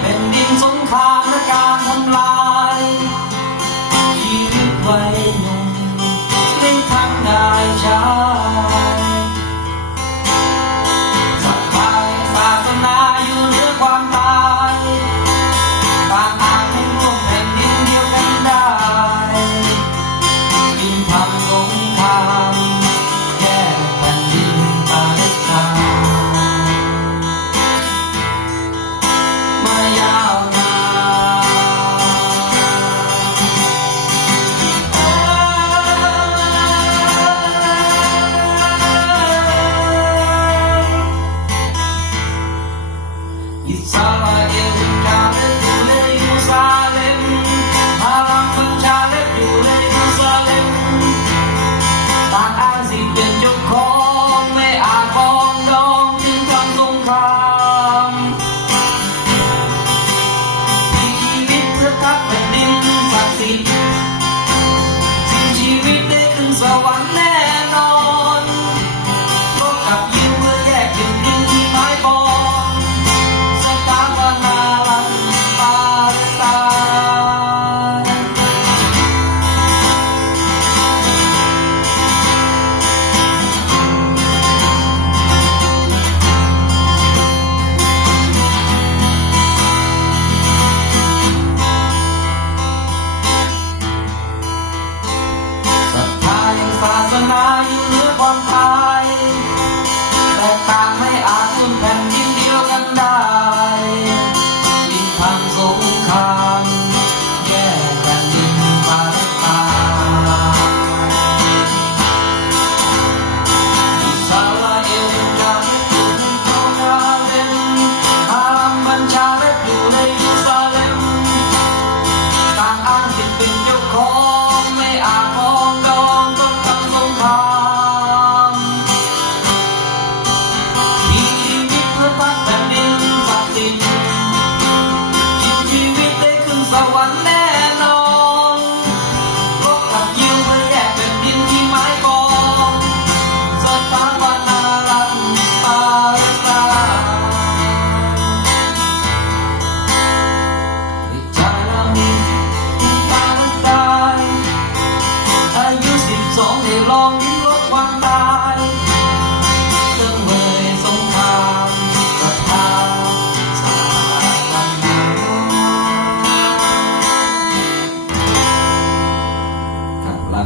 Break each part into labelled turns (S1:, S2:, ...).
S1: เป็นดินสงคราม It's all I ever on high.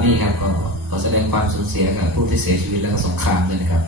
S2: นี่ครับก็ขอแสดงความสูญเสียกับผู้ที่เสียชีวิตและก็สงครามด้วยนะครับ